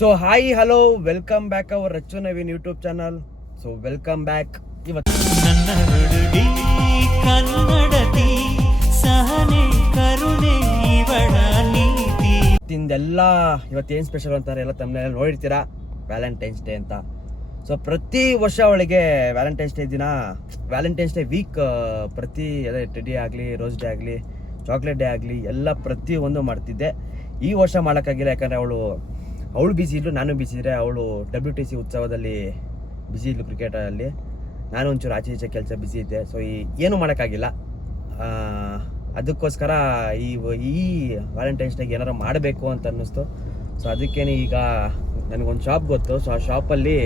So hi hello welcome back hour Rachchu Naveen YouTube channel. So welcome back. ಇವತ್ತು ನನ್ನ ಹುಡುಗಿ ಕನ್ನಡತಿ ಸಹನೆ ಕರುಣೆ ಇವಳ ನೀತಿ. ಇವತ್ತಿಂದೆಲ್ಲ ಇವತ್ತೇನು ಸ್ಪೆಷಲ್ ಅಂತಾರೆ ಎಲ್ಲ ತಮ್ಮನೆಲ್ಲ ನೋಡಿರ್ತೀರಾ, ವ್ಯಾಲೆಂಟೈನ್ಸ್ ಡೇ ಅಂತ. ಸೊ ಪ್ರತಿ ವರ್ಷ ಅವಳಿಗೆ ವ್ಯಾಲೆಂಟೈನ್ಸ್ ಡೇ ದಿನ, ವ್ಯಾಲೆಂಟೈನ್ಸ್ ಡೇ ವೀಕ್ ಪ್ರತಿ ಅದೇ ಟೆಡಿ ಆಗಲಿ, ರೋಸ್ ಡೇ ಆಗಲಿ, ಚಾಕ್ಲೇಟ್ ಡೇ ಆಗಲಿ ಎಲ್ಲ ಪ್ರತಿಯೊಂದು ಮಾಡ್ತಿದ್ದೆ. ಈ ವರ್ಷ ಮಾಡೋಕ್ಕಾಗಿಲ್ಲ, ಯಾಕಂದರೆ ಅವಳು ಬ್ಯುಸಿ ಇದ್ಲು, ನಾನು ಬ್ಯುಸಿ ಇದ್ದೆ. ಅವಳು WTC ಉತ್ಸವದಲ್ಲಿ ಬ್ಯುಸಿ ಇದ್ಲು ಕ್ರಿಕೆಟಲ್ಲಿ, ನಾನು ಒಂಚೂರು ಆಚೆ ಈಚೆ ಕೆಲಸ ಬ್ಯುಸಿ ಇದ್ದೆ. ಸೊ ಏನೂ ಮಾಡೋಕ್ಕಾಗಿಲ್ಲ. ಅದಕ್ಕೋಸ್ಕರ ಈ ವ್ಯಾಲೆಂಟೈನ್ಸ್ ಡೇಗೆ ಏನಾರು ಮಾಡಬೇಕು ಅಂತ ಅನ್ನಿಸ್ತು. ಸೊ ಅದಕ್ಕೇನೆ ಈಗ ನನಗೊಂದು ಶಾಪ್ ಗೊತ್ತು. ಸೊ ಆ ಶಾಪಲ್ಲಿ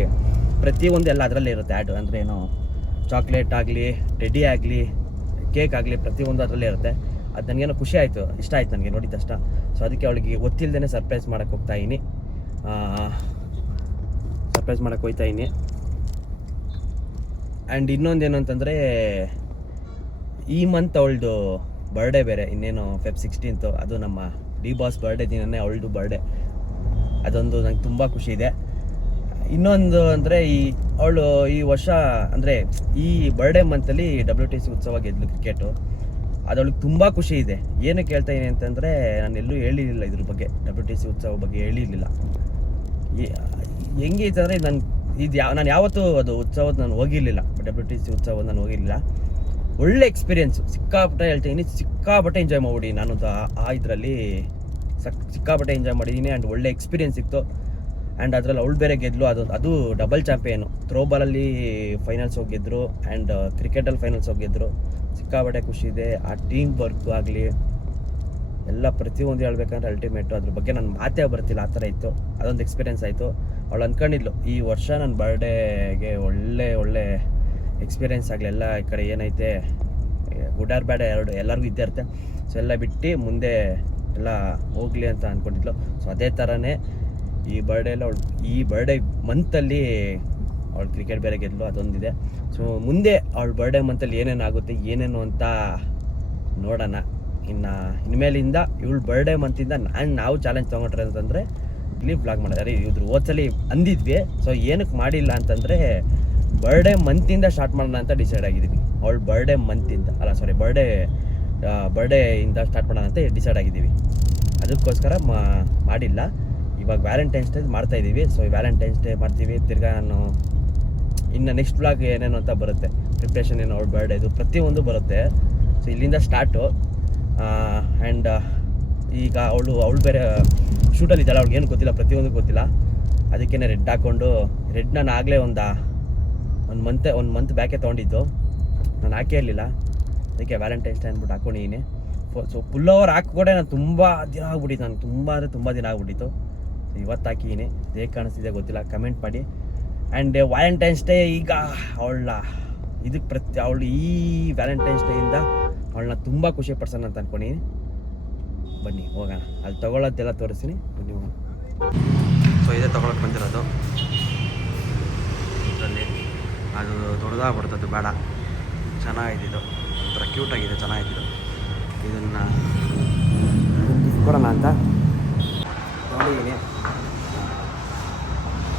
ಪ್ರತಿಯೊಂದು ಎಲ್ಲ ಅದರಲ್ಲೇ ಇರುತ್ತೆ ಆ್ಯಡ್. ಅಂದರೆ ಏನು ಚಾಕ್ಲೇಟ್ ಆಗಲಿ, ಟೆಡಿ ಆಗಲಿ, ಕೇಕ್ ಆಗಲಿ ಪ್ರತಿಯೊಂದು ಅದರಲ್ಲೇ ಇರುತ್ತೆ. ಅದು ನನಗೇನೋ ಖುಷಿ ಆಯಿತು, ಇಷ್ಟ ಆಯ್ತು ನನಗೆ ನೋಡಿದ ತಕ್ಷಣ. ಸೊ ಅದಕ್ಕೆ ಅವಳಿಗೆ ಗೊತ್ತಿಲ್ಲದೇ ಸರ್ಪ್ರೈಸ್ ಮಾಡೋಕ್ಕೆ ಹೋಗ್ತಾಯಿನಿ. ಆ್ಯಂಡ್ ಇನ್ನೊಂದೇನು ಅಂತಂದರೆ, ಈ ಮಂತ್ ಅವಳದು ಬರ್ಡೇ ಬೇರೆ, ಇನ್ನೇನು Feb 16th, ಅದು ನಮ್ಮ ಡಿ ಬಾಸ್ ಬರ್ಡೇ ದಿನನೇ ಅವಳದು ಬರ್ಡೇ. ಅದೊಂದು ನಂಗೆ ತುಂಬ ಖುಷಿ ಇದೆ. ಇನ್ನೊಂದು ಅಂದರೆ ಅವಳು ಈ ವರ್ಷ ಅಂದರೆ ಈ ಬರ್ಡೇ ಮಂತಲ್ಲಿ WTC ಉತ್ಸವ ಗೆದ್ಲು ಕ್ರಿಕೆಟು. ಅದವಳಿಗೆ ತುಂಬ ಖುಷಿ ಇದೆ. ಏನಕ್ಕೆ ಹೇಳ್ತಾ ಇದ್ದೀನಿ ಅಂತಂದರೆ, ನಾನು ಎಲ್ಲೂ ಹೇಳಿರಲಿಲ್ಲ ಇದ್ರ ಬಗ್ಗೆ, WTC ಉತ್ಸವ ಬಗ್ಗೆ ಹೇಳಿರಲಿಲ್ಲ. ಹೆಂಗೆ ಇತ್ತಂದರೆ ನಾನು ಯಾವತ್ತೂ ಅದು ಉತ್ಸವದ ನಾನು ಹೋಗಿರಲಿಲ್ಲ, WTC ಉತ್ಸವ ನಾನು ಹೋಗಿರಲಿಲ್ಲ. ಒಳ್ಳೆ ಎಕ್ಸ್ಪೀರಿಯೆನ್ಸು, ಸಿಕ್ಕಾಪಟ್ಟೆ ಹೇಳ್ತೀನಿ, ಸಿಕ್ಕಾಪಟ್ಟೆ ಎಂಜಾಯ್ ಮಾಡ್ಬಿಡಿ. ನಾನು ಆ ಇದರಲ್ಲಿ ಸಿಕ್ಕಾಪಟ್ಟೆ ಎಂಜಾಯ್ ಮಾಡಿದ್ದೀನಿ. ಆ್ಯಂಡ್ ಒಳ್ಳೆ ಎಕ್ಸ್ಪೀರಿಯೆನ್ಸ್ ಇತ್ತು. ಆ್ಯಂಡ್ ಅದರಲ್ಲಿ ಅವಳು ಬೇರೆ ಗೆದ್ಲು. ಅದು ಡಬಲ್ ಚಾಂಪಿಯನು. ಥ್ರೋಬಾಲಲ್ಲಿ ಫೈನಲ್ಸ್ ಹೋಗಿದ್ರು ಆ್ಯಂಡ್ ಕ್ರಿಕೆಟಲ್ಲಿ ಫೈನಲ್ಸ್ ಹೋಗಿದ್ರು. ಸಿಕ್ಕಾಪಟ್ಟೆ ಖುಷಿ ಇದೆ. ಆ ಟೀಮ್ ವರ್ಕ್ ಆಗಲಿ ಎಲ್ಲ ಪ್ರತಿಯೊಂದು ಹೇಳ್ಬೇಕಂದ್ರೆ ಅಲ್ಟಿಮೇಟು. ಅದ್ರ ಬಗ್ಗೆ ನನ್ನ ಮಾತೇ ಬರ್ತಿಲ್ಲ, ಆ ಥರ ಇತ್ತು. ಅದೊಂದು ಎಕ್ಸ್ಪೀರಿಯೆನ್ಸ್ ಆಯಿತು. ಅವಳು ಅಂದ್ಕೊಂಡಿದ್ಲು ಈ ವರ್ಷ ನನ್ನ ಬರ್ಡೇಗೆ ಒಳ್ಳೆ ಎಕ್ಸ್ಪೀರಿಯೆನ್ಸ್ ಆಗಲಿ. ಎಲ್ಲ ಈ ಕಡೆ ಏನೈತೆ ಗುಡ್ ಆರ್ ಬ್ಯಾಡ್ ಎಲ್ಲರಿಗೂ ಇದ್ದೇ ಇರುತ್ತೆ. ಸೊ ಎಲ್ಲ ಬಿಟ್ಟು ಮುಂದೆ ಎಲ್ಲ ಹೋಗಲಿ ಅಂತ ಅಂದ್ಕೊಂಡಿದ್ಲು. ಸೊ ಅದೇ ಥರನೇ ಈ ಬರ್ಡೇ ಮಂತಲ್ಲಿ ಅವಳು ಕ್ರಿಕೆಟ್ ಬೇರೆ ಗೆದ್ಲು, ಅದೊಂದಿದೆ. ಸೊ ಮುಂದೆ ಅವಳ ಬರ್ಡೇ ಮಂತಲ್ಲಿ ಏನೇನಾಗುತ್ತೆ ಏನೇನು ಅಂತ ನೋಡೋಣ. ಇನ್ಮೇಲಿಂದ ಇವಳು ಬರ್ಡೇ ಮಂತಿಂದ ನಾವು ಚಾಲೆಂಜ್ ತೊಗೊಂಡ್ರೆ ಅಂತಂದರೆ ಇಲ್ಲಿ ಬ್ಲಾಗ್ ಮಾಡಿದ್ದಾರೆ. ಇವ್ರು ಹೋದ್ಸಲಿ ಅಂದಿದ್ವಿ. ಸೊ ಏನಕ್ಕೆ ಮಾಡಿಲ್ಲ ಅಂತಂದರೆ, ಬರ್ಡೇ ಮಂತಿಂದ ಸ್ಟಾರ್ಟ್ ಮಾಡೋಣ ಅಂತ ಡಿಸೈಡ್ ಆಗಿದ್ದೀವಿ. ಅವಳು ಬರ್ಡೇ ಬರ್ಡೇಯಿಂದ ಸ್ಟಾರ್ಟ್ ಮಾಡೋಣ ಅಂತ ಡಿಸೈಡ್ ಆಗಿದ್ದೀವಿ. ಅದಕ್ಕೋಸ್ಕರ ಮಾಡಿಲ್ಲ. ಇವಾಗ ವ್ಯಾಲೆಂಟೈನ್ಸ್ ಡೇ ಮಾಡ್ತಾಯಿದ್ದೀವಿ. ಸೊ ವ್ಯಾಲೆಂಟೈನ್ಸ್ ಡೇ ಮಾಡ್ತೀವಿ. ತಿರ್ಗಾ ನಾನು ಇನ್ನು ನೆಕ್ಸ್ಟ್ ಬ್ಲಾಗ್ ಏನೇನು ಅಂತ ಬರುತ್ತೆ, ಪ್ರಿಪ್ರೇಷನ್ ಏನು, ಅವಳ ಬರ್ಡೇದು ಪ್ರತಿಯೊಂದು ಬರುತ್ತೆ. ಸೊ ಇಲ್ಲಿಂದ ಸ್ಟಾರ್ಟು. ಆ್ಯಂಡ್ ಈಗ ಅವಳು ಬೇರೆ ಶೂಟಲ್ಲಿ ಇದ್ದಾಳೆ. ಅವ್ಳಿಗೆ ಏನು ಗೊತ್ತಿಲ್ಲ, ಪ್ರತಿಯೊಂದು ಗೊತ್ತಿಲ್ಲ. ಅದಕ್ಕೇ ರೆಡ್ ಹಾಕ್ಕೊಂಡು, ರೆಡ್ ನಾನು ಆಗಲೇ ಒಂದು ಮಂತ್ ಬ್ಯಾಕೆ ತೊಗೊಂಡಿದ್ದು, ನಾನು ಹಾಕೇ ಇರಲಿಲ್ಲ. ಅದಕ್ಕೆ ವ್ಯಾಲೆಂಟೈನ್ಸ್ ಡೇ ಅಂದ್ಬಿಟ್ಟು ಹಾಕ್ಕೊಂಡಿದ್ದೀನಿ. ಸೊ ಫುಲ್ ಓವರ್ ಹಾಕ್ಕೊಂಡೆ ನಾನು ತುಂಬ ದಿನ ಆಗ್ಬಿಟ್ಟಿತ್ತು. ನಾನು ತುಂಬ ದಿನ ಆಗ್ಬಿಟ್ಟಿತ್ತು. ಸೊ ಇವತ್ತು ಹಾಕಿದ್ದೀನಿ. ಹೇಗೆ ಕಾಣಿಸ್ತಿದೆ ಗೊತ್ತಿಲ್ಲ, ಕಮೆಂಟ್ ಮಾಡಿ. ಆ್ಯಂಡ್ ವ್ಯಾಲೆಂಟೈನ್ಸ್ ಡೇ ಈಗ ಅವಳು ಈ ವ್ಯಾಲೆಂಟೈನ್ಸ್ ಡೇಯಿಂದ ಅವಳನ್ನ ತುಂಬ ಖುಷಿ ಪಡ್ಸೋಣ ಅಂತ ಅಂದ್ಕೊಂಡಿದ್ದೀನಿ. ಬನ್ನಿ ಹೋಗೋಣ, ಅಲ್ಲಿ ತೊಗೊಳ್ಳೋದೆಲ್ಲ ತೋರಿಸ್ತೀನಿ. ಬನ್ನಿ ಹೋಗೋಣ. ಸೊ ಇದೇ ತೊಗೊಳಕ್ಕೆ ಬಂದಿರೋದು. ಇದರಲ್ಲಿ ಅದು ದೊಡ್ಡದಾಗ್ಬಿಡ್ತದ್ದು ಬೇಡ, ಚೆನ್ನಾಗಿದ್ದು ಒಂಥರ ಕ್ಯೂಟಾಗಿದೆ, ಚೆನ್ನಾಗಿದ್ದು. ಇದನ್ನು ಕೊಡೋಣ ಅಂತ ನೋಡಿದ್ದೀನಿ.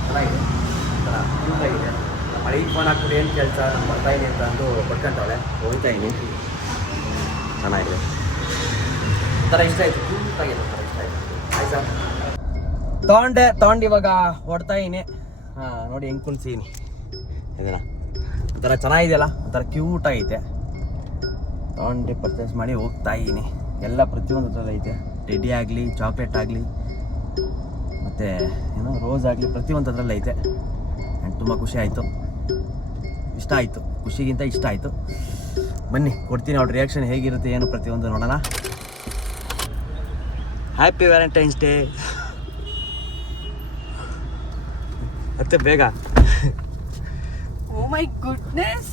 ಚೆನ್ನಾಗಿದೆ, ಒಂಥರ ಕ್ಯೂಟಾಗಿದೆ. ಮಳೆ ಫೋನ್ ಹಾಕ್ಬಿಟ್ಟು ಏನು ಕೆಲಸ, ನಾನು ಬರ್ತಾಯಿದ್ದೀನಿ ಅಂತ ಅಂದು ಕೊಡ್ಕೊಂತಾವಳೆ, ಹೋಗ್ತಾಯಿದ್ದೀನಿ. ಚೆನ್ನಾಗಿದೆ, ಒಂಥರ ಇಷ್ಟ ಆಯಿತು, ಕ್ಯೂಟಾಗಿದೆ, ಒಂಥರ ಇಷ್ಟ ಆಯಿತು. ಆಯ್ತಾ ತೊಗೊಂಡು ಇವಾಗ ಹೊಡ್ತಾಯಿದ್ದೀನಿ. ನೋಡಿ ಹೆಂಗೆ ಕುಣಿಸೀನಿ ಇದನ್ನು. ಒಂಥರ ಚೆನ್ನಾಗಿದೆಯಲ್ಲ, ಒಂಥರ ಕ್ಯೂಟಾಗೈತೆ. ತೊಗೊಂಡು ಪರ್ಚೇಸ್ ಮಾಡಿ ಹೋಗ್ತಾಯಿದ್ದೀನಿ. ಎಲ್ಲ ಪ್ರತಿಯೊಂದು ಅದರಲ್ಲಿ ಐತೆ. ಟೆಡಿ ಆಗಲಿ, ಚಾಕ್ಲೇಟ್ ಆಗಲಿ, ಮತ್ತು ಏನೋ ರೋಸ್ ಆಗಲಿ, ಪ್ರತಿಯೊಂದು ಅದರಲ್ಲಿ ಐತೆ. ಆ್ಯಂಡ್ ತುಂಬ ಖುಷಿ ಆಯಿತು, ಇಷ್ಟ ಆಯಿತು. ಖುಷಿಗಿಂತ ಇಷ್ಟ ಆಯಿತು. ಬನ್ನಿ ಕೊಡ್ತೀನಿ, ಅವ್ರ ರಿಯಾಕ್ಷನ್ ಹೇಗಿರುತ್ತೆ ಏನು ಪ್ರತಿಯೊಂದು ನೋಡೋಣ. Happy Valentine's day. ಮತ್ತೆ ಬೇಗ. Oh my goodness.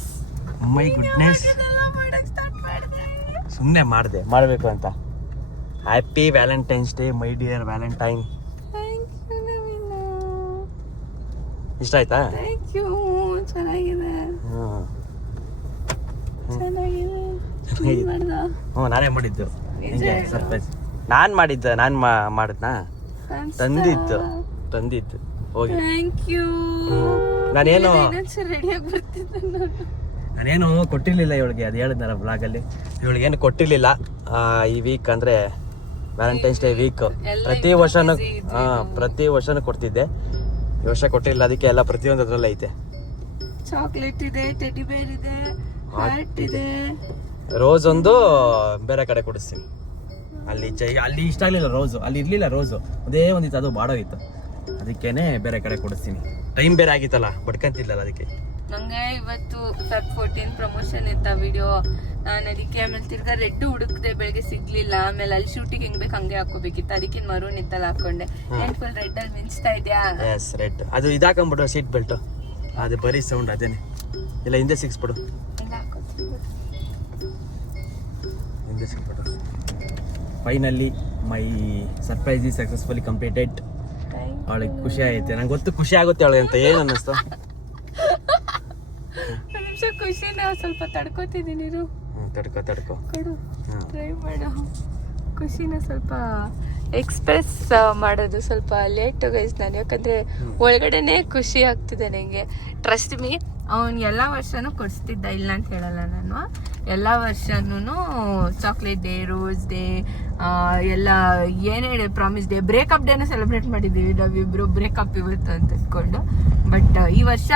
ಸುಮ್ಮನೆ ಮಾಡಬೇಕು ಅಂತ. Happy Valentine's day my dear valentine. ಇಷ್ಟ ಆಯ್ತಾ? Thank you. ಚೆನ್ನಾಗಿದೆ. ನಾನೇ ಮಾಡಿದ್ದು. ಹಿಂಗೆ ಸರ್ಪ್ರೈಸ್ ನಾನು ಮಾಡಿದ್ನಾ? ತಂದಿದ್ದು ತಂದಿದ್ದು ಹೋಗಿ. Thank you. ನಾನೇನು ರೆಡಿಯಾಗಿ ಬರ್ತಿದ್ದೆ ನಾನು. ನಾನೇನು ಕೊಟ್ಟಿರ್ಲಿಲ್ಲ ಇವಳಿಗೆ, ಅದು ಹೇಳಿದ್ನಲ್ಲ ಬ್ಲಾಗಲ್ಲಿ, ಇವಳಿಗೇನು ಕೊಟ್ಟಿರ್ಲಿಲ್ಲ ಈ ವೀಕ್ ಅಂದರೆ ವ್ಯಾಲೆಂಟೈನ್ಸ್ ಡೇ ವೀಕ್. ಪ್ರತಿ ವರ್ಷನೂ ಕೊಡ್ತಿದ್ದೆ, ಈ ವರ್ಷ ಕೊಟ್ಟಿಲ್ಲ. ಅದಕ್ಕೆ ಎಲ್ಲ ಪ್ರತಿಯೊಂದು ಅದ್ರಲ್ಲಿ ಐತೆ. ಚಾಕ್ಲೇಟ್ ಇದೆ, ಟೆಡಿ ಬೇರ್ ಇದೆ, ಹಾರ್ಟ್ ಇದೆ. ರೋಸ್ ಒಂದು ಬೇರೆ ಕಡೆ ಕೊಡಿಸ್ತೀನಿ. ಅಲ್ಲಿ ಇಷ್ಟ ಆಗಲಿಲ್ಲ ರೋಸು, ಅಲ್ಲಿ ಇರಲಿಲ್ಲ ರೋಸು, ಅದೇ ಒಂದಿತ್ತು, ಅದು ಬಾಡೋಗಿತ್ತು. ಅದಕ್ಕೇನೆ ಬೇರೆ ಕಡೆ ಕೊಡಿಸ್ತೀನಿ. ಟೈಮ್ ಬೇರೆ ಆಗಿತ್ತಲ್ಲ, ಬಡ್ಕಂತಿಲ್ಲಲ್ಲ ಅದಕ್ಕೆ. ನಂಗೆ ಇವತ್ತು Feb 14 ಪ್ರಮೋಷನ್ ಇತ್ತ ವಿಡಿಯೋ, ನಾನು ಅದಕ್ಕೆ ಆಮೇಲೆ ತಿರ್ಗಾ ರೆಡ್ ಹುಡುಕ್ದೆ, ಬೆಳಗ್ಗೆ ಸಿಗ್ಲಿಲ್ಲ. ಆಮೇಲೆ ಅಲ್ಲಿ ಶೂಟಿಂಗ್ ಹೆಂಗ್ ಬೇಕು ಹಂಗೆ ಹಾಕೋಬೇಕಿತ್ತು, ಅದಕ್ಕೆ ಮರೂನ್ ಇತ್ತಲ್ಲ ಹಾಕೊಂಡೆ. ಏನ್ ಫುಲ್ ರೆಡ್ ಅಲ್ಲಿ ಮಿಂಚ್ತಾ ಇದ್ಯಾ? Yes, red. ಅದು ಇದಾಕೊಂಡ್ಬಿಡು ಸೀಟ್ ಬೆಲ್ಟ್, ಅದು ಬರೀ ಸೌಂಡ್ ಅದೇನೆ. ಇಲ್ಲ ಹಿಂದೆ ಸಿಕ್ಸ್ಬಿಡು, ಹಿಂದೆ ಸಿಕ್ಬಿಡು. Finally my surprise is successfully completed. ಅವಳಿಗೆ ಖುಷಿ ಆಯ್ತು, ನಂಗೆ ಗೊತ್ತು ಖುಷಿ ಆಗುತ್ತೆ ಅವಳಿಗೆ ಅಂತ. ಏನು ಅನ್ನಿಸ್ತು? ನಿಮಿಷ ಖುಷಿನ ಸ್ವಲ್ಪ ತಡ್ಕೋತಿದ್ದೀನಿ. ತಡ್ಕೋ ಕೊಡು, ಟ್ರೈ ಮಾಡು. ಖುಷಿನ ಸ್ವಲ್ಪ ಎಕ್ಸ್ಪ್ರೆಸ್ ಮಾಡೋದು ಸ್ವಲ್ಪ ಲೇಟ್ ಗೈಸ್ ನಾನು, ಯಾಕಂದ್ರೆ ಒಳಗಡೆನೆ ಖುಷಿ ಆಗ್ತಿದೆ ನನಗೆ. ಟ್ರಸ್ಟ್ ಮೀ, ಅವ್ನು ಎಲ್ಲ ವರ್ಷನೂ ಕೊಡಿಸ್ತಿದ್ದ, ಇಲ್ಲ ಅಂತ ಹೇಳಲ್ಲ ನಾನು. ಎಲ್ಲ ವರ್ಷನೂ ಚಾಕ್ಲೇಟ್ ಡೇ, ರೋಸ್ ಡೇ, ಎಲ್ಲ ಏನೇ ಪ್ರಾಮಿಸ್ ಡೇ, ಬ್ರೇಕಪ್ ಡೇನ ಸೆಲೆಬ್ರೇಟ್ ಮಾಡಿದ್ದೀವಿ ನಾವಿಬ್ರು. ಬ್ರೇಕಪ್ ಇವತ್ತು ಅಂತ ಇಟ್ಕೊಂಡು. ಬಟ್ ಈ ವರ್ಷ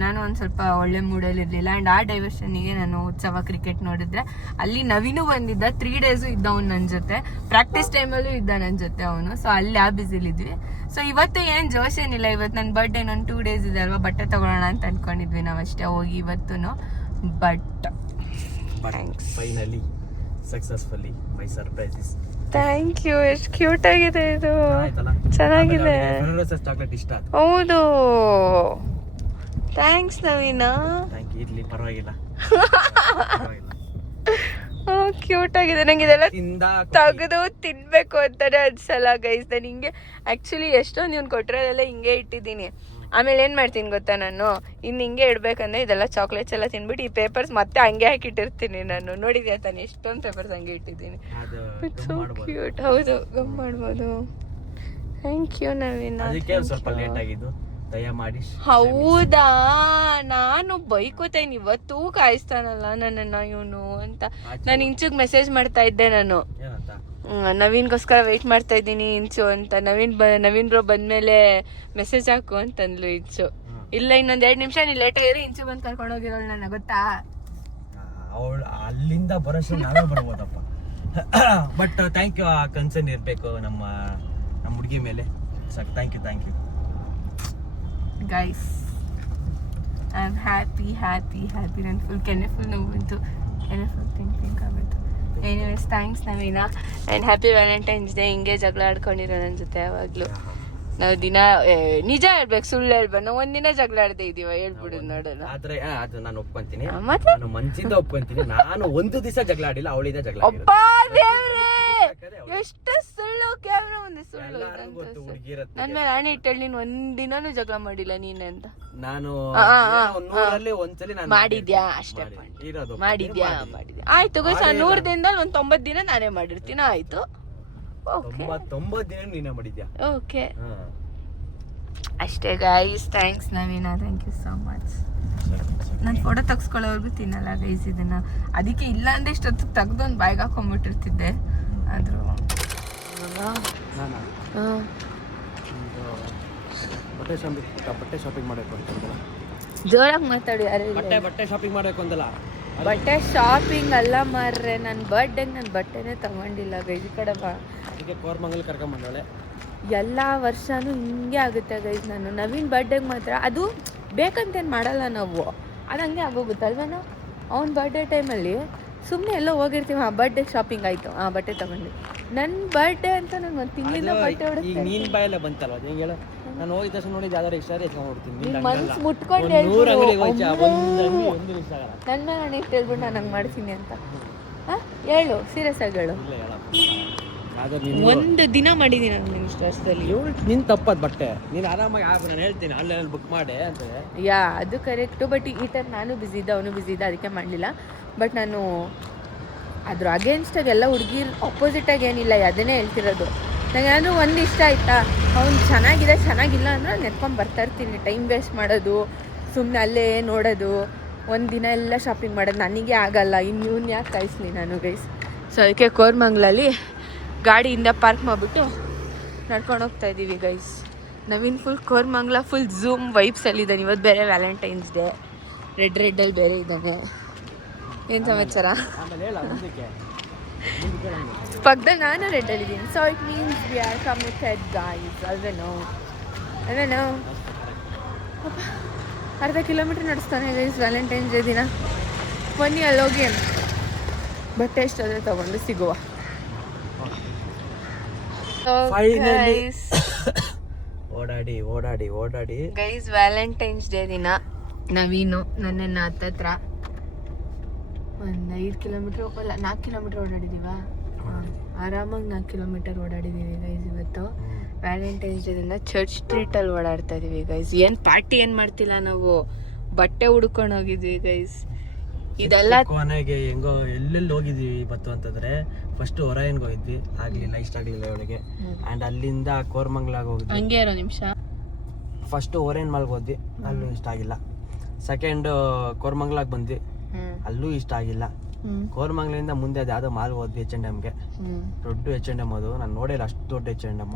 ನಾನು ಒಂದು ಸ್ವಲ್ಪ ಒಳ್ಳೆ ಮೂಡಲ್ಲಿ ಇರಲಿಲ್ಲ. ಆ್ಯಂಡ್ ಆ ಡೈವರ್ಷನ್ನಿಗೆ ನಾನು ಉತ್ಸವ ಕ್ರಿಕೆಟ್ ನೋಡಿದ್ರೆ ಅಲ್ಲಿ ನವೀನು ಬಂದಿದ್ದ. 3 days ಇದ್ದ ಅವ್ನು ನನ್ನ ಜೊತೆ, ಪ್ರಾಕ್ಟೀಸ್ ಟೈಮಲ್ಲೂ ಇದ್ದ ನನ್ನ ಜೊತೆ ಅವನು. ಸೊ ಅಲ್ಲಿ ಆ ಬ್ಯುಸಿಲಿದ್ವಿ. ಸೊ ಇವತ್ತು ಏನು ಜೋಶ್ ಏನಿಲ್ಲ. ಇವತ್ತು ನನ್ನ ಬರ್ಡೇ ಇನ್ನೊಂದು 2 days ಇದೆ ಅಲ್ವಾ, ಬಟ್ಟೆ ತಗೊಳ್ಳೋಣ ಅಂತ ಅನ್ಕೊಂಡಿದ್ವಿ ನಾವು ಅಷ್ಟೇ ಹೋಗಿ ಇವತ್ತು. But thanks, finally successfully my surprise. Thank you. ಎಷ್ಟು ಕ್ಯೂಟ್ ಆಗಿದೆ ಇದು, ಚೆನ್ನಾಗಿದೆ. ಚಾಕ್ಲೇಟ್ ಇಷ್ಟ ಆಯ್ತು. ಹೌದು, ಥ್ಯಾಂಕ್ಸ್ ನವೀನ. Thank you. ಇರ್ಲಿ, ಪರವಾಗಿಲ್ಲ. ಕ್ಯೂಟ್ ಆಗಿದೆ. ನಂಗೆ ಇದೆಲ್ಲ ತೆಗೆದು ತಿನ್ಬೇಕು ಅಂತಾನೆ ಅನ್ಸಲ್ಲ ಗೈಸ್. ನಾನು ಹಿಂಗೆ ಆಕ್ಚುಲಿ ಎಷ್ಟೊಂದು ಇವ್ನು ಕೊಟ್ಟಿರೋದೆಲ್ಲ ಹಿಂಗೆ ಇಟ್ಟಿದ್ದೀನಿ. ಆಮೇಲೆ ಏನು ಮಾಡ್ತೀನಿ ಗೊತ್ತಾ, ನಾನು ಇನ್ನು ಹಿಂಗೆ ಇಡ್ಬೇಕಂದ್ರೆ ಇದೆಲ್ಲ ಚಾಕ್ಲೇಟ್ಸ್ ಎಲ್ಲ ತಿನ್ಬಿಟ್ಟು ಈ ಪೇಪರ್ಸ್ ಮತ್ತೆ ಹಂಗೆ ಹಾಕಿಟ್ಟಿರ್ತೀನಿ ನಾನು. ನೋಡಿದ್ಯಾ ತಾನೆ, ಎಷ್ಟೊಂದು ಪೇಪರ್ಸ್ ಹಂಗೆ ಇಟ್ಟಿದ್ದೀನಿ. So cute. ಹೌದು, ಗಮ್ ಮಾಡ್ಬೋದು. ಥ್ಯಾಂಕ್ ಯು ನವೀನ. ಸ್ವಲ್ಪ ಲೇಟ್ ಆಗಿದ್ದು, ದಯಮಾಡಿ. ಹೌದಾ, ನಾನು ಬೈಕೋತೇನೆ. ಇವತ್ತು ಕಾಯಿಸ್ತಾನಲ್ಲ ನನ್ನನ್ನ ಇವನು ಅಂತ. ನಾನು ಇಂಚುಗ್ ಮೆಸೇಜ್ ಮಾಡ್ತಾ ಇದ್ದೆ ನಾನು, ನವೀನ್ಗೋಸ್ಕರ ವೆಯ್ಟ್ ಮಾಡ್ತಾ ಇದ್ದೀನಿ ಇಂಚು ಅಂತ. ನವೀನ್ ಬ್ರೋ ಬಂದ್ಮೇಲೆ ಮೆಸೇಜ್ ಹಾಕು ಅಂತಂದ್ಲು ಇಂಚು. ಇಲ್ಲ, ಇನ್ನೊಂದ್ 2 ನಿಮಿಷ ನೀನ್ ಲೇಟ್ ಆಗಿದ್ರೆ ಇಂಚು ಬಂದು ಕರ್ಕೊಂಡು ಹೋಗಿರೋಳು ನನ್ನ, ಗೊತ್ತಾ? ಅವಳು ಅಲ್ಲಿಂದ ಬರೋಷ್ಟು ನಾವೇ ಬರ್ಬೋದಪ್ಪ. But thank you. ಆ ಕನ್ಸರ್ನ್ ಇರಬೇಕು ನಮ್ಮ ಹುಡುಗಿ ಮೇಲೆ. ಸಾಕು. Thank you guys. I am happy. ನನ್ನ ಫುಲ್ ನೋವು ಬಂತು, ಫುಲ್ ಥಿಂಕ್ ಆಗೋಯ್ತು. ಎನಿವೇಸ್, ಥ್ಯಾಂಕ್ಸ್ ನವೀನ. And happy Valentine's Day. ಹಿಂಗೆ ಜಗಳ ಆಡ್ಕೊಂಡಿರೋ ನನ್ನ ಜೊತೆ ಯಾವಾಗಲೂ. ನಾವು ದಿನ ನಿಜ ಹೇಳ್ಬೇಕು, ಸುಳ್ಳು ಹೇಳ್ಬೇಕು. ನಾವು ಒಂದಿನ ಜಗಳ ಆಡದೆ ಇದೀವ, ಹೇಳ್ಬಿಡು ನೋಡೋಣ. ಆದ್ರೆ ಅದು ನಾನು ಒಪ್ಕೊಂತೀನಿ, ನಾನು ಮನ್ಸಿಂದ ಒಪ್ಕೊಂತೀನಿ. ನಾನು ಒಂದು ದಿವಸ ಜಗಳ ಆಡಿಲ್ಲ, ಅವಳಿಂದ ಜಗಳ ಆಡಿಲ್ಲ. ಎಷ್ಟು ಸುಳ್ಳು, ಕ್ಯಾಮ್ರಾ ಮುಂದೆ ಸುಳ್ಳು. ನನ್ ಮೇಲೆ ಆಣೆ ಇಟ್ಟಲ್ಲಿ ನೀನ್ ಒಂದಿನಾನು ಜಗಳ ಮಾಡಿಲ್ಲ ನೀನೆ ಅಂತ. ನಾನು ಒಂದ್ಸಲಿ ಮಾಡಿದ್ಯಾ ಅಷ್ಟೇ, ಮಾಡಿದ್ಯಾ. ಆಯ್ತು ಗೈಸ್, 100 ದಿನದಲ್ಲಿ 90 ದಿನ ನಾನೇ ಮಾಡಿರ್ತೀನಿ. ಆಯ್ತು, 90 ದಿನ ನೀನೇ ಮಾಡಿದ್ಯಾ? ಓಕೆ, ಅಷ್ಟೇ guys. Thanks Naveena, thank you so much. ನಾನು ಫೋಟೋ ತೆಗ್ಸ್ಕೊಳ್ಳೋವರೆಗೂ ತಿನ್ನಲ್ಲ ಗೈಸ್ ಇದನ್ನ. ಅದಕ್ಕೆ ಇಲ್ಲ ಅಂದ್ರೆ ಇಷ್ಟೊತ್ತು ತೆಗ್ದು ಒಂದು ಬಾಯ್ಗೆ ಹಾಕೊಂಡ್ಬಿಟ್ಟಿರ್ತಿದ್ದೆ. ಆದ್ರೂ ಬಟ್ಟೆ ಶಾಪಿಂಗ್ ಮಾಡಬೇಕು ಅಂತಂದಲ್ಲ, ಜೋರಾಗಿ ಮಾತಾಡಿ. ಯಾರು ಬಟ್ಟೆ ಶಾಪಿಂಗ್ ಮಾಡಬೇಕು ಅಂದಲ್ಲ? ಬಟ್ಟೆ ಶಾಪಿಂಗ್ ಅಲ್ಲ ಮಾರ್ರೆ, ನನ್ನ ಬರ್ಡೇಗೆ ನಾನು ಬಟ್ಟೆನೇ ತಗೊಂಡಿಲ್ಲ ಗೈಸ್. ಈ ಕಡೆ ಬಾ. ಅದಕ್ಕೆ ಕೋರ್ಮಂಗಲ್ ಕರ್ಕೊಂಬಂದಳೆ. ಎಲ್ಲ ವರ್ಷನೂ ಹಿಂಗೆ ಆಗುತ್ತೆ ಗೈಸ್. ನಾನು ನವೀನ್ ಬರ್ಡೇಗೆ ಮಾತ್ರ, ಅದು ಬೇಕಂತೇನು ಮಾಡಲ್ಲ ನಾವು, ಅದು ಹಂಗೆ ಆಗೋಗುತ್ತಲ್ವ. ನಾವು ಅವ್ನ ಬರ್ಡೇ ಟೈಮಲ್ಲಿ ಸುಮ್ಮನೆ ಎಲ್ಲೋ ಹೋಗಿರ್ತೀವಿ, ಬರ್ಡೇ ಶಾಪಿಂಗ್ ಆಯಿತು, ಬಟ್ಟೆ ತಗೊಂಡು. ನನ್ನ ಬರ್ಡೇ ಅಂತ ನಾನು ಒಂದು ತಿಂಗಳಿಂದ ಬಟ್ಟೆ ಹೊಡಿತೀನಿ. ನೀನು ಬಾಯಲ್ಲೇ ಬಂತಲ್ವ, ಹೆಂಗೆ ಹೇಳು? ನಾನು ಹೋಗಿದ ತಕ್ಷಣ ನೋಡಿದ್ದು ಯಾವ್ದಾರು ಇಷ್ಟ ಎತ್ಕೊಂಡ್ಬಿಡ್ತೀನಿ. ಮನ್ಸು ಮುಟ್ಕೊಂಡು ನನ್ನ ಮೇಲೆ ನಾನು ಇಷ್ಟು ಹೇಳ್ಬಿಟ್ಟು ನಾನು ಹಂಗೆ ಮಾಡ್ತೀನಿ ಅಂತ. ಹೇಳು, ಸೀರಿಯಸ್ ಆಗಿ ಹೇಳು. ಒಂದು ದಿನ ಮಾಡಿದ್ದೀನಿ ನಾನು ನಿನ್ನ ಇಷ್ಟು ವರ್ಷದಲ್ಲಿ. ನಿನ್ ತಪ್ಪದ ಬಟ್ಟೆ ನೀನು ಆರಾಮಾಗಿ ನಾನು ಹೇಳ್ತೀನಿ ಆನ್ಲೈನಲ್ಲಿ ಬುಕ್ ಮಾಡಿ ಅಂತ. ಯಾ, ಅದು ಕರೆಕ್ಟು. ಬಟ್ ಈ ಥರ ನಾನು ಬ್ಯುಸಿ ಇದ್ದೆ, ಅವನು ಬ್ಯುಸಿ ಇದ್ದ, ಅದಕ್ಕೆ ಮಾಡಲಿಲ್ಲ. ಬಟ್ ನಾನು ಅದ್ರ ಅಗೇನ್ಸ್ಟಾಗಿ ಎಲ್ಲ ಹುಡುಗಿರ್ ಆಪೋಸಿಟಾಗಿ ಏನಿಲ್ಲ, ಅದನ್ನೇ ಹೇಳ್ತಿರೋದು. ನನಗೇನಾದರೂ ಒಂದು ಇಷ್ಟ ಆಯ್ತಾ, ಅವ್ನು ಚೆನ್ನಾಗಿದೆ ಚೆನ್ನಾಗಿಲ್ಲ ಅಂದ್ರೆ ನೆತ್ಕೊಂಡು ಬರ್ತಾ ಇರ್ತೀನಿ. ಟೈಮ್ ವೇಸ್ಟ್ ಮಾಡೋದು, ಸುಮ್ಮನೆ ಅಲ್ಲೇ ನೋಡೋದು, ಒಂದು ದಿನ ಎಲ್ಲ ಶಾಪಿಂಗ್ ಮಾಡೋದು ನನಗೆ ಆಗಲ್ಲ. ಇನ್ನು ಇವ್ನು ಯಾಕೆ ಕಾಯಿಸ್ಲಿ ನಾನು ಗೈಸ್. ಸೊ ಅದಕ್ಕೆ ಕೋರ್ಮಂಗ್ಲಲ್ಲಿ ಗಾಡಿಯಿಂದ ಪಾರ್ಕ್ ಮಾಡಿಬಿಟ್ಟು ನಡ್ಕೊಂಡು ಹೋಗ್ತಾ ಇದ್ದೀವಿ guys. Naveen full Koramangala full zoom ವೈಬ್ಸಲ್ಲಿದ್ದಾನೆ. ಇವತ್ತು ಬೇರೆ ವ್ಯಾಲೆಂಟೈನ್ಸ್ ಡೇ, ರೆಡ್ಡಲ್ಲಿ ಬೇರೆ ಇದ್ದಾನೆ. ಏನು ಸಮಾಚಾರ? ಪಕ್ಕದಲ್ಲಿ ನಾನು ರೆಡ್ಡಲ್ಲಿದ್ದೀನಿ. So it means we are committed guys. ಅಲ್ವೇನೋ ಅರ್ಧ ಕಿಲೋಮೀಟ್ರ್ ನಡೆಸ್ತಾನೆ ಗೈಸ್ ವ್ಯಾಲೆಂಟೈನ್ಸ್ ಡೇ ದಿನ. ಬನ್ನಿ ಅಲ್ಲೋಗಿ ಬಟ್ಟೆ ಎಷ್ಟಾದರೆ ತೊಗೊಂಡು ಸಿಗುವ. ಓಡಾಡಿ ಗೈಸ್ ವ್ಯಾಲೆಂಟೈನ್ಸ್ ಡೇ ದಿನ ನವೀನು ನನ್ನನ್ನು ಹತ್ತತ್ರ ಒಂದು 5 ಕಿಲೋಮೀಟ್ರ್ ಹೋಗಲ್ಲ, 4 ಕಿಲೋಮೀಟ್ರ್ ಓಡಾಡಿದೀವ. ಆರಾಮಾಗಿ 4 ಕಿಲೋಮೀಟರ್ ಓಡಾಡಿದ್ದೀವಿ ಗೈಸ್. ಇವತ್ತು ವ್ಯಾಲೆಂಟೈನ್ಸ್ ಡೇ ದಿನ ಚರ್ಚ್ ಸ್ಟ್ರೀಟಲ್ಲಿ ಓಡಾಡ್ತಾ ಇದೀವಿ ಗೈಸ್. ಏನು ಪಾರ್ಟಿ ಏನು ಮಾಡ್ತಿಲ್ಲ ನಾವು, ಬಟ್ಟೆ ಹುಡ್ಕೊಂಡು ಹೋಗಿದ್ವಿ ಗೈಸ್. ಇದೆಲ್ಲ ಕೊನೆಗೆ ಹೆಂಗೋ ಎಲ್ಲೆಲ್ಲಿ ಹೋಗಿದ್ವಿ ಇವತ್ತು ಅಂತಂದ್ರೆ, ಫಸ್ಟ್ ಹೊರಯನ್ಗೆ ಹೋಗಿದ್ವಿ, ಆಗ್ಲಿಲ್ಲ, ಇಷ್ಟ ಆಗ್ಲಿಲ್ಲ ಅವಳಿಗೆ. ಅಂಡ್ ಅಲ್ಲಿಂದ ಕೋರ್ಮಂಗ್ಲಾಗ ಹೋಗಿದ್ವಿ. ಹಂಗೆ ಇರೋ ನಿಮಿಷ. ಫಸ್ಟ್ ಹೊರಯನ್ ಮಾಲ್ಗೆ ಹೋದ್ವಿ, ಅಲ್ಲೂ ಇಷ್ಟ ಆಗಿಲ್ಲ. ಸೆಕೆಂಡ್ ಕೋರ್ಮಂಗ್ಲಾಗ ಬಂದ್ವಿ, ಅಲ್ಲೂ ಇಷ್ಟ ಆಗಿಲ್ಲ. ಕೋರ್ಮಂಗ್ಲಿಂದ ಮುಂದೆ ಅದು ಯಾವ್ದೋ ಮಾಲ್ ಹೋದ್ವಿ, H&Mಗೆ. ದೊಡ್ಡ H&M ಅದು, ನಾನು ನೋಡಿಲ್ಲ ಅಷ್ಟು ದೊಡ್ಡ H&M.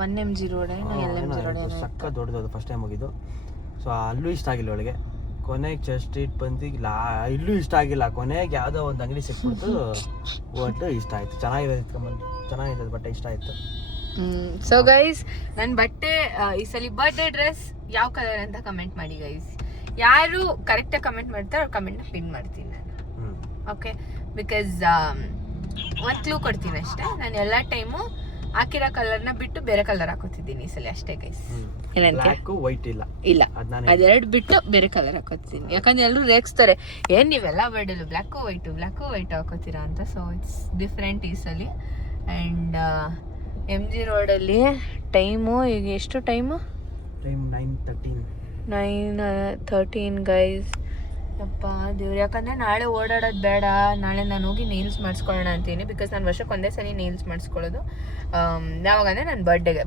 1MG ರೋಡ್ ಸಕ್ಕ ದೊಡ್ಡದು, ಫಸ್ಟ್ ಟೈಮ್ ಹೋಗಿದ್ದು. ಸೊ ಅಲ್ಲೂ ಇಷ್ಟ ಆಗಿಲ್ಲ ಅವಳಿಗೆ. ಕೊನೆಗೆ ಚರ್ಚ್ ಸ್ಟ್ರೀಟ್ ಬಂದಿಲ್ಲ, ಇಲ್ಲೂ ಇಷ್ಟ ಆಗಿಲ್ಲ. ಕೊನೆಗೆ ಯಾವುದೋ ಒಂದು ಅಂಗಡಿ ಸಿಕ್ಬಿಟ್ಟು ಒಟ್ಟು ಇಷ್ಟ ಆಯ್ತು. ಚೆನ್ನಾಗಿದೆ ಬಟ್ಟೆ, ಇಷ್ಟ ಆಯ್ತು. ಸೊ ಗೈಸ್ ನನ್ನ ಬಟ್ಟೆ ಈ ಸಲ ಬರ್ಡೇ ಡ್ರೆಸ್ ಯಾವ ಕಲರ್ ಅಂತ ಕಮೆಂಟ್ ಮಾಡಿ ಗೈಸ್. ಯಾರು ಕರೆಕ್ಟಾಗಿ ಕಮೆಂಟ್ ಮಾಡ್ತಾರೆ ಅವ್ರ ಕಮೆಂಟ್ನ ಪಿನ್ ಮಾಡ್ತೀನಿ ನಾನು. ಓಕೆ, ಬಿಕಾಸ್ ಒಂದು ಕ್ಲೂ ಕೊಡ್ತೀನಿ ಅಷ್ಟೇ. ನಾನು ಎಲ್ಲ ಟೈಮು ಹಾಕಿರೋ ಕಲರ್ನ ಬಿಟ್ಟು ಬೇರೆ ಕಲರ್ ಹಾಕೋತಿದ್ದೀನಿ ಈ ಸಲ ಅಷ್ಟೇ ಗೈಸ್. ವೈಟ್ ಇಲ್ಲ, ಅದೆರಡು ಬಿಟ್ಟು ಬೇರೆ ಕಲರ್ ಹಾಕೋತೀನಿ. ಯಾಕಂದ್ರೆ ಎಲ್ಲರೂ ರೇಗಿಸ್ತಾರೆ, ಏನ್ ನೀವೆಲ್ಲ ಬರ್ಡೇಲು ಬ್ಲ್ಯಾಕು ವೈಟ್ ಹಾಕೋತೀರಾ ಅಂತ. ಸೊ ಇಟ್ಸ್ ಡಿಫ್ರೆಂಟ್ ಈ ಸಲ. ಆ್ಯಂಡ್ MG ರೋಡಲ್ಲಿ ಟೈಮು ಈಗ ಎಷ್ಟು ಟೈಮು? 9:13 ಗೈಸ್. ಅಪ್ಪ ದೇವ್ರು, ಯಾಕಂದರೆ ನಾಳೆ ಓಡಾಡೋದು ಬೇಡ. ನಾಳೆ ನಾನು ಹೋಗಿ ನೇಲ್ಸ್ ಮಾಡಿಸ್ಕೊಳ್ಳೋಣ ಅಂತೀನಿ. ಬಿಕಾಸ್ ನಾನು ವರ್ಷಕ್ಕೆ ಒಂದೇ ಸಲ ನೇಲ್ಸ್ ಮಾಡಿಸ್ಕೊಳ್ಳೋದು. ಯಾವಾಗಂದರೆ ನನ್ನ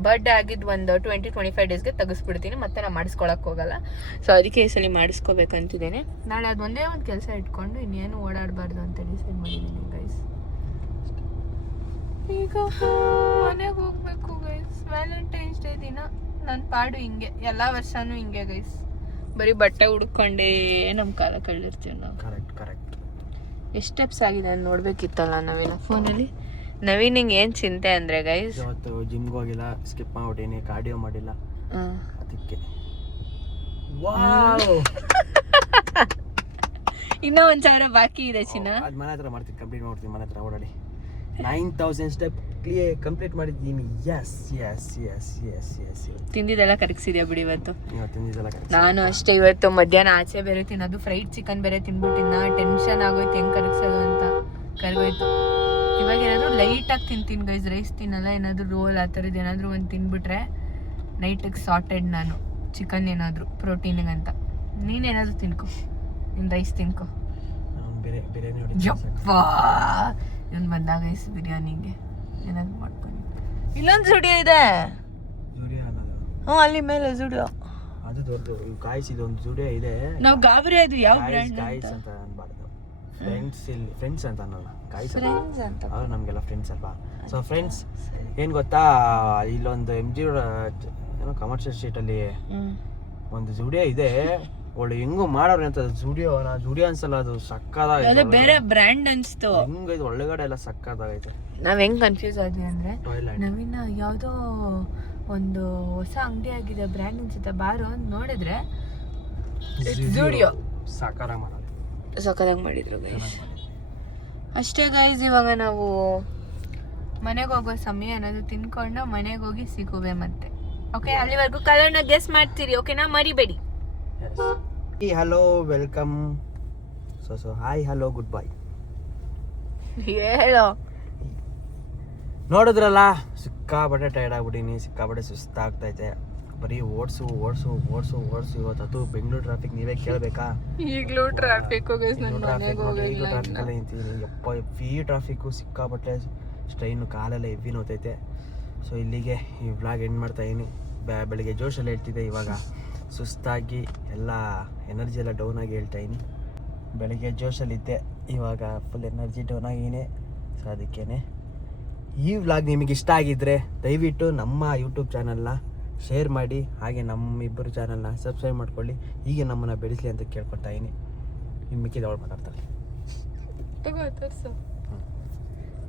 ಬರ್ಡೇ ಆಗಿದ್ದು ಒಂದು 20-25 ಡೇಸ್ಗೆ ತೆಗೆಸ್ಬಿಡ್ತೀನಿ, ಮತ್ತೆ ನಾನು ಮಾಡಿಸ್ಕೊಳಕ್ಕೆ ಹೋಗಲ್ಲ. ಸೊ ಅದಕ್ಕೆ ಈ ಸಲ ಮಾಡಿಸ್ಕೋಬೇಕಂತಿದ್ದೇನೆ. ನಾಳೆ ಅದು ಒಂದೇ ಒಂದು ಕೆಲಸ ಇಟ್ಕೊಂಡು ಇನ್ನೇನು ಓಡಾಡಬಾರ್ದು ಅಂತ ಡಿಸೈಡ್ ಮಾಡಿದ್ದೀನಿ ಗೈಸ್. ಈಗ ಮನೆಗೆ ಹೋಗ್ಬೇಕು ಗೈಸ್. ವ್ಯಾಲೆಂಟೈನ್ಸ್ ಡೇ ದಿನ ನನ್ನ ಪಾಡು ಹಿಂಗೆ, ಎಲ್ಲ ವರ್ಷನೂ ಹಿಂಗೆ ಗೈಸ್. ಬರೀ ಬಟ್ಟೆ ಹುಡ್ಕೊಂಡೇ ನಮ್ಮ ಕಾಲ ಕಳ್ಳಿರ್ತೀವಿ ನಾವು. ಕರೆಕ್ಟ್. ಎಷ್ಟು ಸ್ಟೆಪ್ಸ್ ಆಗಿದೆ ಅಂತ ನೋಡ್ಬೇಕಿತ್ತಲ್ಲ ನವೀನ ಫೋನಲ್ಲಿ. ನವೀನ್ ಹಿಂಗೆ ಏನು ಚಿಂತೆ ಅಂದರೆ ಗೈಸ್, ಇವತ್ತು ಜಿಮ್ಗೆ ಹೋಗಿಲ್ಲ, ಸ್ಕಿಪ್ ಮಾಡ್ಬಿಟ್ಟೀನಿ, ಕಾರ್ಡಿಯೋ ಮಾಡಿಲ್ಲ, ಅದಕ್ಕೆ. ಇನ್ನೂ 1,000 ಬಾಕಿ ಇದೆ ಚಿನ್ನ. ಅದು ಮನೆ ಹತ್ರ ಮಾಡ್ತೀನಿ, ಕಂಪ್ಲೀಟ್ ಮಾಡ್ತೀನಿ. ಮನೆ ಹತ್ರ ಓಡಾಡಿ 9,000 ಸ್ಟೆಪ್ ಕಂಪ್ಲೀಟ್ ಮಾಡಿದ್ದೀನಿ. ಎಸ್. ತಿಂದಿದ್ದೆಲ್ಲ ಕರಗಿಸಿದ್ಯಾ ಬಿಡಿ ಇವತ್ತು. ತಿಂದಿದ್ದೆಲ್ಲ ನಾನು ಅಷ್ಟೇ, ಇವತ್ತು ಮಧ್ಯಾಹ್ನ ಆಚೆ ಬೇರೆ ತಿನ್ನೋದು, ಫ್ರೈಡ್ ಚಿಕನ್ ಬೇರೆ ತಿನ್ಬಿಟ್ಟಿನ. ಟೆನ್ಷನ್ ಆಗೋಯ್ತು ಹೆಂಗೆ ಕರಗಿಸೋದು ಅಂತ, ಕರಗೋಯ್ತು. ಇವಾಗ ಏನಾದರೂ ಲೈಟಾಗಿ ತಿಂತೀನಿ ಗೈಸ್, ರೈಸ್ ತಿನ್ನಲ್ಲ. ಏನಾದರೂ ರೋಲ್ ಆ ಥರದ್ದು ಏನಾದರೂ ಒಂದು ತಿನ್ಬಿಟ್ರೆ ನೈಟಿಗೆ ಸಾರ್ಟೆಡ್ ನಾನು. ಚಿಕನ್ ಏನಾದರೂ ಪ್ರೋಟೀನಿಗಂತ. ನೀನೇನಾದರೂ ತಿನ್ಕೊ, ನೀನು ರೈಸ್ ತಿನ್ಕೊ. ಯಪ್ಪ ಇವನು ಬಂದಾಗ ಗೈಸ್ ಬಿರಿಯಾನಿಗೆ ಏನಾದ್ರು ಮಾಡ್ಕೊಂಡು. ಇಲ್ಲೊಂದು ಜುಡಿಯೋ ಇದೆ, ಅಲ್ಲಿ ಮೇಲೆ ಜುಡಿಯೋ. ಅದು ದೊಡ್ಡದು ಗಾಯ್ಸ್, ಇದೊಂದು ಜುಡಿಯೋ ಇದೆ. ನಾವು ಗಾಬರಿ ಆದ್ವಿ, ಯಾವ ಬ್ರ್ಯಾಂಡ್ ಗಾಯ್ಸ್ ಅಂತ ಅನ್ಬಾರ್ದು, ಫ್ರೆಂಡ್ಸ್ ಅಂತ ಅನ್ನೋಣ. ಗಾಯ್ಸ್ ಅಂತ ಅವ್ರು ನಮಗೆಲ್ಲ ಫ್ರೆಂಡ್ಸ್ ಅಲ್ವಾ. ಸೊ ಫ್ರೆಂಡ್ಸ್ ಏನು ಗೊತ್ತಾ, ಇಲ್ಲೊಂದು MG ಏನೋ ಕಮರ್ಷಿಯಲ್ ಸ್ಟ್ರೀಟಲ್ಲಿ ಒಂದು ಜುಡಿಯೋ ಇದೆ. ಒಳ್ಳೆ ಹೆಂಗು ಮಾಡೋರು ಅಂತ ಜುಡಿಯೋ ಅನ್ಸಲ್ಲ, ಅದು ಸಕ್ಕದಾಗೈತೆ. ಬೇರೆ ಬ್ರ್ಯಾಂಡ್ ಅನ್ಸ್ತು. ಹೆಂಗೈತೆ ಒಳಗಡೆ ಎಲ್ಲ ಸಕ್ಕದಾಗೈತೆ. ನಾವ್ ಹೆಂಗ್ ಕನ್ಫ್ಯೂಸ್ ಆದ್ವಿ ಅಂದ್ರೆ, ನವೀನ ಯಾವ್ದೋ ಒಂದು ಹೊಸ ಅಂಗಡಿ ಆಗಿದೆ ಬ್ರ್ಯಾಂಡ್ ಅನ್ಸುತ್ತೆ, ಬಾರು ಅಂತ ನೋಡಿದ್ರೆ ಜುಡಿಯೋ. ಸಕ್ಕದಾಗಿ ಮಾಡಿದ್ರು ಗೈಸ್. ಅಷ್ಟೇ ಗೈಸ್, ಇವಾಗ ನಾವು ಮನೆಗೆ ಹೋಗೋ ಸಮಯ ಏನಾದ್ರು ತಿನ್ಕೊಂಡು ಮನೆಗೆ ಹೋಗಿ ಸಿಗುವೆ ಮತ್ತೆ. ಓಕೆ, ಅಲ್ಲಿವರೆಗೂ ಕಲರ್ನ ಗೆಸ್ ಮಾಡ್ತೀರಿ, ಓಕೆನಾ? ಮರಿಬೇಡಿ. Hello, welcome. So hi, hello, good bye ಹೇಳೋ. ನೋಡಿದ್ರಲ್ಲ, ಸಿಕ್ಕಾಪಟ್ಟೆ ಟೈರ್ಡ್ ಆಗ್ಬಿಟ್ಟಿನಿ, ಸಿಕ್ಕಾಪಟ್ಟೆ ಸುಸ್ತಾಗ್ತೈತೆ. ಬರೀ ಓಡಿಸು. ಇವತ್ತು ಬೆಂಗಳೂರು ಟ್ರಾಫಿಕ್ ನೀವೇ ಕೇಳಬೇಕಾ? ಈಗಲೂ ಟ್ರಾಫಿಕ್ ಟ್ರಾಫಿಕಲ್ಲೇ ನಿಂತಿದ್ದೀನಿ. ಯಪ್ಪ, ಫೀ ಟ್ರಾಫಿಕ್ಕು ಸಿಕ್ಕಾಪಟ್ಟೆ. ಸ್ಟ್ರೈನು ಕಾಲೆಲ್ಲ ಹೆವಿ ನೋತೈತೆ. ಸೊ ಇಲ್ಲಿಗೆ ಈ ವ್ಲಾಗ್ ಎಂಡ್ ಮಾಡ್ತಾ ಇದೀನಿ. ಬೆಳಿಗ್ಗೆ ಜೋಶಲ್ಲಿ ಹೇಳ್ತಿದ್ದೆ, ಇವಾಗ ಸುಸ್ತಾಗಿ ಎಲ್ಲ ಎನರ್ಜಿ ಎಲ್ಲ ಡೌನ್ ಆಗಿ ಹೇಳ್ತಾ ಇದೀನಿ. ಬೆಳಿಗ್ಗೆ ಜೋಶಲ್ಲಿದ್ದೆ, ಇವಾಗ ಫುಲ್ ಎನರ್ಜಿ ಡೌನ್ ಆಗಿನೇ. ಸೊ ಅದಕ್ಕೇ ಈ ವ್ಲಾಗ್ ನಿಮಗೆ ಇಷ್ಟ ಆಗಿದ್ದರೆ ದಯವಿಟ್ಟು ನಮ್ಮ ಯೂಟ್ಯೂಬ್ ಚಾನಲ್ನ ಶೇರ್ ಮಾಡಿ, ಹಾಗೆ ನಮ್ಮಿಬ್ಬರು ಚಾನಲ್ನ ಸಬ್ಸ್ಕ್ರೈಬ್ ಮಾಡ್ಕೊಳ್ಳಿ. ಹೀಗೆ ನಮ್ಮನ್ನು ಬೆಳೆಸಲಿ ಅಂತ ಕೇಳ್ಕೊತಾ ಇದೀನಿ. ಇನ್ನು ಮಿಕ್ಕಿದವಳು ಮಾತಾಡ್ತಾರೆ.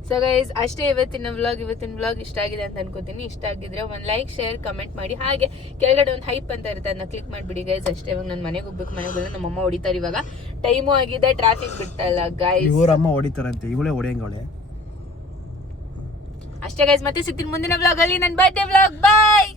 ಸೊ ಗೈಸ್ ಅಷ್ಟೇ ಇವತ್ತಿನ ವ್ಲಾಗ್ ಇಷ್ಟ ಆಗಿದೆ ಅಂತ ಅನ್ಕೋತೀನಿ. ಇಷ್ಟ ಆಗಿದ್ರೆ ಒಂದು ಲೈಕ್, ಶೇರ್, ಕಮೆಂಟ್ ಮಾಡಿ. ಹಾಗೆ ಕೆಳಗಡೆ ಒಂದು ಹೈಪ್ ಅಂತ ಇರುತ್ತೆ, ಅದನ್ನ ಕ್ಲಿಕ್ ಮಾಡಿಬಿಡಿ ಗೈಸ್. ಅಷ್ಟೇ. ಇವಾಗ ನಾನು ಮನೆಗೆ ಹೋಗ್ಬೇಕು. ಮನೆಗೆ ಹೋದ್ರೆ ನಮ್ಮ ಅಮ್ಮ ಹೊಡಿತಾರೆ. ಇವಾಗ ಟೈಮು ಆಗಿದೆ, ಟ್ರಾಫಿಕ್ ಬಿಡ್ತಲ್ಲ ಗೈಸ್. ಇವರಮ್ಮ ಹೊಡಿತಾರಂತೆ, ಇವಳೇ ಹೊಡೆಯಂಗವಳೆ. ಅಷ್ಟೇ ಗೈಸ್, ಮತ್ತೆ ಸಿಗ್ತೀನಿ ಮುಂದಿನ ವ್ಲಾಗ್ ಅಲ್ಲಿ. ನನ್ನ ಬರ್ತ್ಡೇ ವ್ಲಾಗ್. ಬಾಯ್.